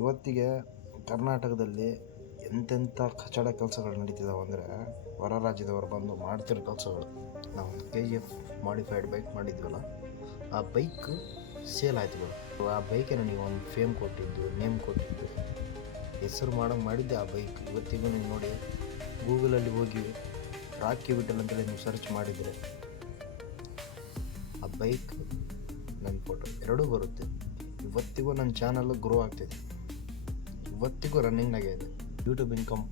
ಇವತ್ತಿಗೆ ಕರ್ನಾಟಕದಲ್ಲಿ ಎಂತೆಂಥ ಕಚಡ ಕೆಲಸಗಳು ನಡೀತಿದ್ದಾವೆ ಅಂದರೆ ಹೊರ ರಾಜ್ಯದವರು ಬಂದು ಮಾಡ್ತಿರೋ ಕೆಲಸಗಳು. ನಾವು KGF ಮಾಡಿಫೈಡ್ ಬೈಕ್ ಮಾಡಿದ್ವಲ್ಲ, ಆ ಬೈಕ್ ಸೇಲ್ ಆಯ್ತು ಬಿಡು. ಆ ಬೈಕಿನ ನೀವು ಒಂದು ಫೇಮ್ ಕೊಟ್ಟಿದ್ದು, ನೇಮ್ ಕೊಟ್ಟಿದ್ದು, ಹೆಸರು ಮಾಡೋಂಗೆ ಮಾಡಿದ್ದೆ ಆ ಬೈಕ್. ಇವತ್ತಿಗೂ ನೀವು ನೋಡಿ ಗೂಗಲಲ್ಲಿ ಹೋಗಿ ರಾಕಿ ವಿಠಲ್ ಅಂತೇಳಿ ನೀವು ಸರ್ಚ್ ಮಾಡಿದರೆ ಆ ಬೈಕ್ ನನ್ನ ಫೋಟೋ ಎರಡೂ ಬರುತ್ತೆ. ಇವತ್ತಿಗೂ ನನ್ನ ಚಾನಲ್ ಗ್ರೋ ಆಗ್ತಿದೆ, ಇವತ್ತಿಗೂ ರನ್ನಿಂಗ್ನಾಗೆ ಇದೆ. ಯೂಟ್ಯೂಬ್ ಇನ್ಕಮ್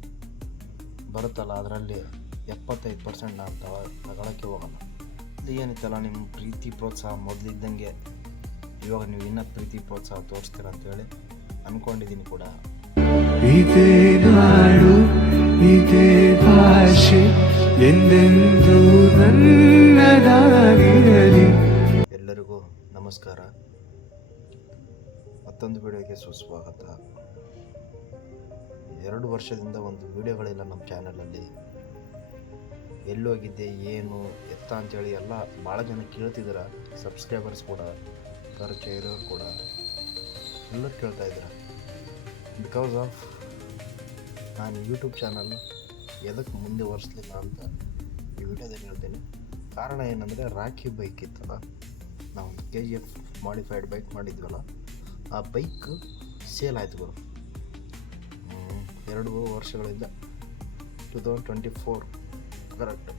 ಬರುತ್ತಲ್ಲ, ಅದರಲ್ಲಿ 75% ನಾನು ತಗೊಳಕ್ಕೆ ಹೋಗಲ್ಲ. ಏನಿತ್ತಲ್ಲ ನಿಮ್ಮ ಪ್ರೀತಿ ಪ್ರೋತ್ಸಾಹ ಮೊದಲಿದ್ದಂಗೆ ಇವಾಗ ನೀವು ಇನ್ನೂ ಪ್ರೀತಿ ಪ್ರೋತ್ಸಾಹ ತೋರಿಸ್ತೀರ ಅಂತೇಳಿ ಅಂದ್ಕೊಂಡಿದ್ದೀನಿ ಕೂಡ. ಇದೇ ನಾಡು ಇದೇ ಭಾಷೆ ಎಂದೆಂದೂ ನನ್ನದಾಗಿರಲಿ. ಎಲ್ಲರಿಗೂ ನಮಸ್ಕಾರ, ಮತ್ತೊಂದು ವಿಡಿಯೋಗೆ ಸುಸ್ವಾಗತ. 2 ವರ್ಷದಿಂದ ಒಂದು ವಿಡಿಯೋಗಳಿಲ್ಲ ನಮ್ಮ ಚಾನಲಲ್ಲಿ. ಎಲ್ಲೋಗಿದ್ದೆ, ಏನು ಎತ್ತ ಅಂತೇಳಿ ಎಲ್ಲ ಭಾಳ ಜನ ಕೇಳ್ತಿದ್ದೀರ. ಸಬ್ಸ್ಕ್ರೈಬರ್ಸ್ ಕೂಡ, ಪರಿಚಯ ಇರೋರು ಕೂಡ ಎಲ್ಲರೂ ಕೇಳ್ತಾ ಇದ್ದೀರ. ಬಿಕಾಸ್ ಆಫ್ ನಾನು ಯೂಟ್ಯೂಬ್ ಚಾನಲ್ ಎದಕ್ಕೆ ಮುಂದೆ ಒರೆಸ್ಲಿಲ್ಲ ಅಂತ ಈ ವಿಡಿಯೋದಲ್ಲಿ ಹೇಳ್ತೀನಿ. ಕಾರಣ ಏನಂದರೆ, ರಾಕಿ ಬೈಕ್ ಇತ್ತಲ್ಲ, ನಾವು KGF ಮಾಡಿಫೈಡ್ ಬೈಕ್ ಮಾಡಿದ್ವಲ್ಲ, ಆ ಬೈಕ್ ಸೇಲ್ ಆಯ್ತು ಬರು 2 ವರ್ಷಗಳಿಂದ. 2024 ಕರೆಕ್ಟ್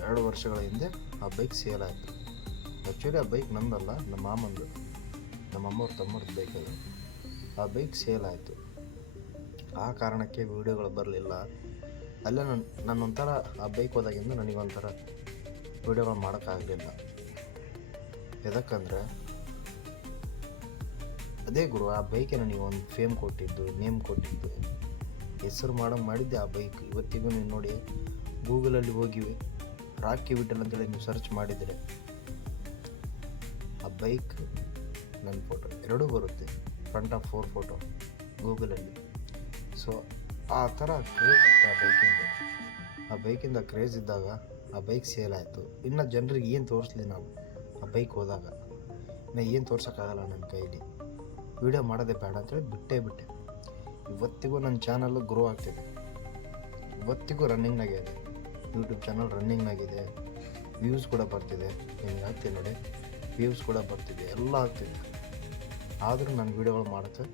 2 ವರ್ಷಗಳ ಹಿಂದೆ ಆ ಬೈಕ್ ಸೇಲ್ ಆಯಿತು. ಆ್ಯಕ್ಚುಲಿ ಆ ಬೈಕ್ ನಂದಲ್ಲ, ನಮ್ಮ ಮಾಮಂದು, ನಮ್ಮ ಅಮ್ಮವ್ರ ತಮ್ಮವ್ರದ್ದು ಬೈಕ್ ಅದು. ಆ ಬೈಕ್ ಸೇಲ್ ಆಯಿತು. ಆ ಕಾರಣಕ್ಕೆ ವೀಡಿಯೋಗಳು ಬರಲಿಲ್ಲ. ಅಲ್ಲೇ ನಾನೊಂಥರ ಆ ಬೈಕ್ ಹೋದಾಗಿಂದ ನನಗೊಂಥರ ವೀಡಿಯೋಗಳು ಮಾಡೋಕ್ಕಾಗಲಿಲ್ಲ. ಎದಕ್ಕಂದರೆ ಅದೇ ಗುರು, ಆ ಬೈಕಿನ ನೀವು ಒಂದು ಫೇಮ್ ಕೊಟ್ಟಿದ್ದು, ನೇಮ್ ಕೊಟ್ಟಿದ್ದು, ಹೆಸರು ಮಾಡೋಂಗೆ ಮಾಡಿದ್ದೆ ಆ ಬೈಕ್. ಇವತ್ತಿಗೂ ನೀವು ನೋಡಿ ಗೂಗಲಲ್ಲಿ ಹೋಗಿ ರಾಕಿ ವಿಠಲ್ ಅಂತೇಳಿ ನೀವು ಸರ್ಚ್ ಮಾಡಿದರೆ ಆ ಬೈಕ್ ನನ್ನ ಫೋಟೋ ಎರಡೂ ಬರುತ್ತೆ, ಫ್ರಂಟ್ ಆಫ್ 4 ಫೋಟೋ ಗೂಗಲಲ್ಲಿ. ಸೊ ಆ ಥರ ಕ್ರೇಜ್ ಇತ್ತು ಆ ಬೈಕಿಂದ ಕ್ರೇಜ್ ಇದ್ದಾಗ ಆ ಬೈಕ್ ಸೇಲ್ ಆಯಿತು. ಇನ್ನು ಜನರಿಗೆ ಏನು ತೋರಿಸ್ಲಿ ನಾನು ಆ ಬೈಕ್ ಹೋದಾಗ? ಇನ್ನು ಏನು ತೋರ್ಸೋಕ್ಕಾಗಲ್ಲ ನನ್ನ ಕೈಲಿ. ವಿಡಿಯೋ ಮಾಡೋದೇ ಬೇಡ ಅಂತೇಳಿ ಬಿಟ್ಟೆ. ಇವತ್ತಿಗೂ ನನ್ನ ಚಾನಲ್ಲು ಗ್ರೋ ಆಗ್ತಿದೆ, ಇವತ್ತಿಗೂ ರನ್ನಿಂಗ್ನಾಗೆ ಇದೆ. ಯೂಟ್ಯೂಬ್ ಚಾನಲ್ ರನ್ನಿಂಗ್ನಾಗಿದೆ, ವ್ಯೂಸ್ ಕೂಡ ಬರ್ತಿದೆ. ನಿಮ್ಗೆ ಆಗ್ತಿದೆ ನೋಡಿ, ವ್ಯೂಸ್ ಕೂಡ ಬರ್ತಿದೆ, ಎಲ್ಲ ಆಗ್ತಿದೆ. ಆದರೂ ನಾನು ವೀಡಿಯೋಗಳು ಮಾಡೋಕ್ಕೆ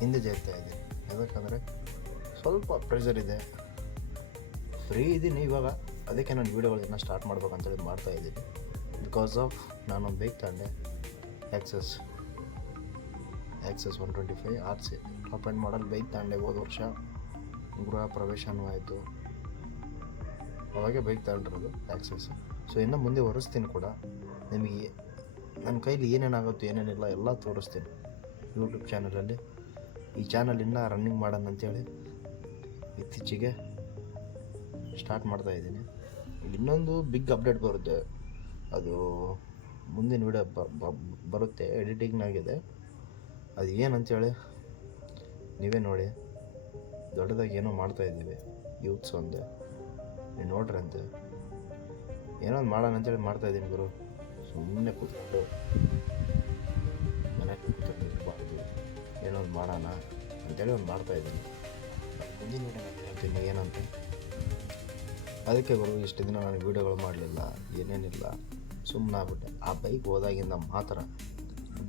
ಹಿಂದೆ ಜಾಗ್ತಾ ಇದ್ದೀನಿ. ಯಾಕಂದರೆ ಸ್ವಲ್ಪ ಪ್ರೆಷರ್ ಇದೆ, ಫ್ರೀ ಇದ್ದೀನಿ ಇವಾಗ. ಅದಕ್ಕೆ ನಾನು ವೀಡಿಯೋಗಳನ್ನ ಸ್ಟಾರ್ಟ್ ಮಾಡ್ಬೇಕಂತೇಳಿ ಮಾಡ್ತಾಯಿದ್ದೀನಿ. ಬಿಕಾಸ್ ಆಫ್ ನಾನೊಂದು ಬೈಕ್ ತಗೊಂಡೆ, access 125 RC top and model bike ತಗೊಂಡೆ. ಹೋದ ವರ್ಷ ಗೃಹ ಪ್ರವೇಶನೂ ಆಯಿತು, ಅವಾಗೆ ಬೈಕ್ ತಗೊಂಡಿರೋದು ಆ್ಯಕ್ಸಸ್. ಸೊ ಇನ್ನು ಮುಂದೆ ಒರೆಸ್ತೀನಿ ಕೂಡ. ನಿಮಗೆ ನನ್ನ ಕೈಲಿ ಏನೇನಾಗುತ್ತೋ ಏನೇನಿಲ್ಲ ಎಲ್ಲ ತೋರಿಸ್ತೀನಿ ಯೂಟ್ಯೂಬ್ ಚಾನಲಲ್ಲಿ. ಈ ಚಾನಲ್ ಇನ್ನೂ ರನ್ನಿಂಗ್ ಮಾಡೋಣ ಅಂತೇಳಿ ಇತ್ತೀಚೆಗೆ ಸ್ಟಾರ್ಟ್ ಮಾಡ್ತಾಯಿದ್ದೀನಿ. ಇನ್ನೊಂದು ಬಿಗ್ ಅಪ್ಡೇಟ್ ಬರುತ್ತೆ, ಅದು ಮುಂದಿನ ವಿಡಿಯೋ ಬರುತ್ತೆ, ಎಡಿಟಿಂಗ್ನಾಗಿದೆ. ಅದು ಏನಂತೇಳಿ ನೀವೇ ನೋಡಿ. ದೊಡ್ಡದಾಗಿ ಏನೋ ಮಾಡ್ತಾಯಿದ್ದೀವಿ ಯೂತ್ಸ್ ಒಂದೇ, ನೀವು ನೋಡ್ರಿ ಅಂತೆ. ಏನೋ ಒಂದು ಮಾಡೋಣ ಅಂತೇಳಿ ಮಾಡ್ತಾಯಿದ್ದೀನಿ ಗುರು. ಸುಮ್ಮನೆ ಕೂತ್ಕೊಂಡು ಮನೆಗೆ ಕೂತ್ಕೊಂಡಿರ್ಬಾರ್ದು, ಏನೋ ಒಂದು ಮಾಡೋಣ ಅಂತೇಳಿ ಒಂದು ಮಾಡ್ತಾಯಿದ್ದೀನಿ. ಮುಂದಿನ ವಿಡಿಯೋ ನಾನು ಹೇಳ್ತೀನಿ ಏನಂತ. ಅದಕ್ಕೆ ಗುರು ಇಷ್ಟು ದಿನ ನಾನು ವೀಡಿಯೋಗಳು ಮಾಡಲಿಲ್ಲ, ಏನೇನಿಲ್ಲ, ಸುಮ್ಮನೆ ಆಗ್ಬಿಟ್ಟೆ. ಆ ಬೈಕ್ ಹೋದಾಗಿಂದ ಮಾತ್ರ.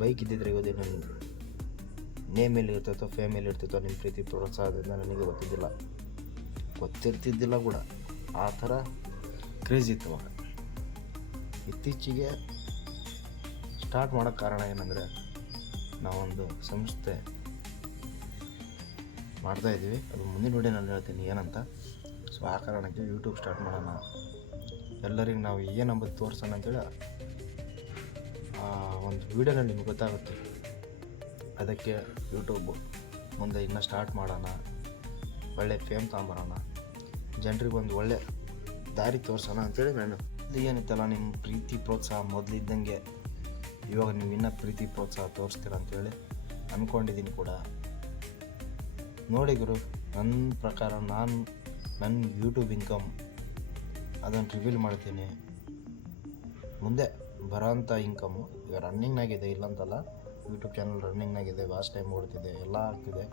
ಬೈಕ್ ಇದ್ದಿದ್ರೆ ಇವತ್ತಿನ ನೇಮ್ ಎಲ್ಲಿ ಇರ್ತಿತ್ತೋ, ಫೇಮ್ ಎಲ್ಲಿ ಇರ್ತಿತ್ತೋ, ನಿಮ್ಮ ಪ್ರೀತಿ ಪ್ರೋತ್ಸಾಹದಿಂದ ನನಗೆ ಗೊತ್ತಿರ್ತಿದ್ದಿಲ್ಲ ಕೂಡ. ಆ ಥರ ಕ್ರೇಜ್ ಇತ್ತು ಅವಾಗ. ಇತ್ತೀಚೆಗೆ ಸ್ಟಾರ್ಟ್ ಮಾಡೋಕ್ಕೆ ಕಾರಣ ಏನಂದರೆ, ನಾವೊಂದು ಸಂಸ್ಥೆ ಮಾಡ್ತಾಯಿದ್ದೀವಿ. ಅದು ಮುಂದಿನ ವಿಡಿಯೋನಲ್ಲಿ ಹೇಳ್ತೀನಿ ಏನಂತ. ಸೊ ಆ ಕಾರಣಕ್ಕೆ ಯೂಟ್ಯೂಬ್ ಸ್ಟಾರ್ಟ್ ಮಾಡೋಣ, ಎಲ್ಲರಿಗೆ ನಾವು ಏನಂಬುದು ತೋರಿಸೋಣ ಅಂತೇಳಿ ಒಂದು ವೀಡಿಯೋನಲ್ಲಿ ನಿಮ್ಗೆ ಗೊತ್ತಾಗುತ್ತೆ. ಅದಕ್ಕೆ ಯೂಟ್ಯೂಬ್ ಮುಂದೆ ಇನ್ನೂ ಸ್ಟಾರ್ಟ್ ಮಾಡೋಣ, ಒಳ್ಳೆ ಫೇಮ್ ತಗೊಂಬರೋಣ, ಜನರಿಗೆ ಒಂದು ಒಳ್ಳೆ ದಾರಿ ತೋರಿಸೋಣ ಅಂತೇಳಿ ನಾನು. ಏನಿತ್ತಲ್ಲ ನಿಮ್ಮ ಪ್ರೀತಿ ಪ್ರೋತ್ಸಾಹ ಮೊದಲಿದ್ದಂಗೆ ಇವಾಗ ನೀವು ಇನ್ನೂ ಪ್ರೀತಿ ಪ್ರೋತ್ಸಾಹ ತೋರಿಸ್ತೀರ ಅಂತೇಳಿ ಅಂದ್ಕೊಂಡಿದ್ದೀನಿ ಕೂಡ. ನೋಡಿ ಗುರು, ನನ್ನ ಪ್ರಕಾರ ನನ್ನ ಯೂಟ್ಯೂಬ್ ಇನ್ಕಮ್ ಅದನ್ನು ರಿವೀಲ್ ಮಾಡ್ತೀನಿ. ಮುಂದೆ ಬರೋಂಥ ಇನ್ಕಮ್ಮು ಈಗ ರನ್ನಿಂಗ್ನಾಗಿದೆ, ಇಲ್ಲಂತಲ್ಲ, ಯೂಟ್ಯೂಬ್ ಚಾನಲ್ ರನ್ನಿಂಗ್ನಾಗಿದೆ, ವಾಚ್ ಟೈಮ್ ಓಡ್ತಿದೆ, ಎಲ್ಲ ಆಗ್ತಿದೆ,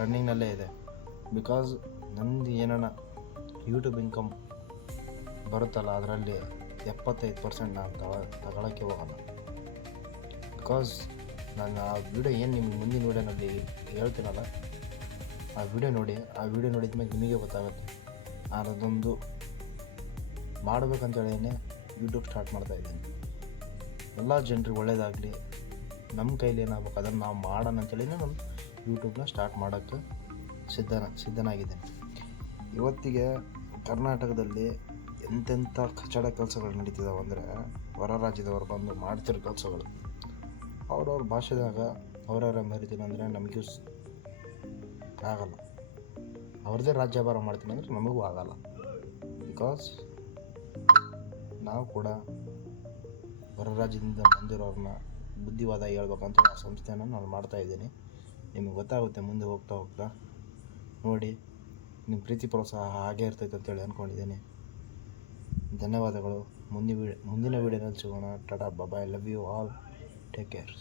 ರನ್ನಿಂಗ್ನಲ್ಲೇ ಇದೆ. ಬಿಕಾಸ್ ನಂದು ಏನಾನ ಯೂಟ್ಯೂಬ್ ಇನ್ಕಮ್ ಬರುತ್ತಲ್ಲ, ಅದರಲ್ಲಿ 75% ನಾನು ತಗೊಳ್ಳೋಕ್ಕೆ ಹೋಗಲ್ಲ. ಬಿಕಾಸ್ ನಾನು ಆ ವಿಡಿಯೋ ಏನು ನಿಮ್ಗೆ ಮುಂದಿನ ವೀಡಿಯೋನಲ್ಲಿ ಹೇಳ್ತೀನಲ್ಲ, ಆ ವಿಡಿಯೋ ನೋಡಿ, ಆ ವಿಡಿಯೋ ನೋಡಿದ ಮೇಲೆ ನಿಮಗೆ ಗೊತ್ತಾಗುತ್ತೆ. ನಾನು ಅದೊಂದು ಮಾಡಬೇಕಂತೇಳಿ ಯೂಟ್ಯೂಬ್ ಸ್ಟಾರ್ಟ್ ಮಾಡ್ತಾಯಿದ್ದೀನಿ. ಎಲ್ಲ ಜನರಿಗೆ ಒಳ್ಳೆಯದಾಗಲಿ, ನಮ್ಮ ಕೈಲಿ ಏನಾಗಬೇಕು ಅದನ್ನು ನಾವು ಮಾಡೋಣ ಅಂತೇಳಿ ನಾನು ಯೂಟ್ಯೂಬ್ನ ಸ್ಟಾರ್ಟ್ ಮಾಡೋಕ್ಕೆ ಸಿದ್ಧನಾಗಿದ್ದೇನೆ. ಇವತ್ತಿಗೆ ಕರ್ನಾಟಕದಲ್ಲಿ ಎಂತೆಂಥ ಕಚಡ ಕೆಲಸಗಳು ನಡೀತಿದ್ದಾವೆ ಅಂದರೆ, ಹೊರ ರಾಜ್ಯದವ್ರು ಬಂದು ಮಾಡ್ತಿರೋ ಕೆಲಸಗಳು ಅವ್ರವ್ರ ಭಾಷೆದಾಗ ಅವರವರ ಮರಿತೀನಿ ಅಂದರೆ ನಮಗೂ ಆಗಲ್ಲ. ಅವ್ರದ್ದೇ ರಾಜ್ಯಭಾರ ಮಾಡ್ತೀನಿ ಅಂದರೆ ನಮಗೂ ಆಗಲ್ಲ. ಬಿಕಾಸ್ ನಾವು ಕೂಡ ಹೊರ ರಾಜ್ಯದಿಂದ ಬಂದಿರೋರನ್ನ ಬುದ್ಧಿವಾದ ಹೇಳ್ಬೇಕಂತ ಆ ಸಂಸ್ಥೆಯನ್ನು ನಾನು ಮಾಡ್ತಾಯಿದ್ದೀನಿ. ನಿಮಗೆ ಗೊತ್ತಾಗುತ್ತೆ ಮುಂದೆ ಹೋಗ್ತಾ ಹೋಗ್ತಾ. ನೋಡಿ, ನಿಮ್ಮ ಪ್ರೀತಿ ಪ್ರೋತ್ಸಾಹ ಹಾಗೇ ಇರ್ತೈತೆ ಅಂತೇಳಿ ಅಂದ್ಕೊಂಡಿದ್ದೀನಿ. ಧನ್ಯವಾದಗಳು. ಮುಂದಿನ ವೀಡಿಯೋನಲ್ಲಿ ಸಿಗೋಣ. Tata, bye, love you all, take care.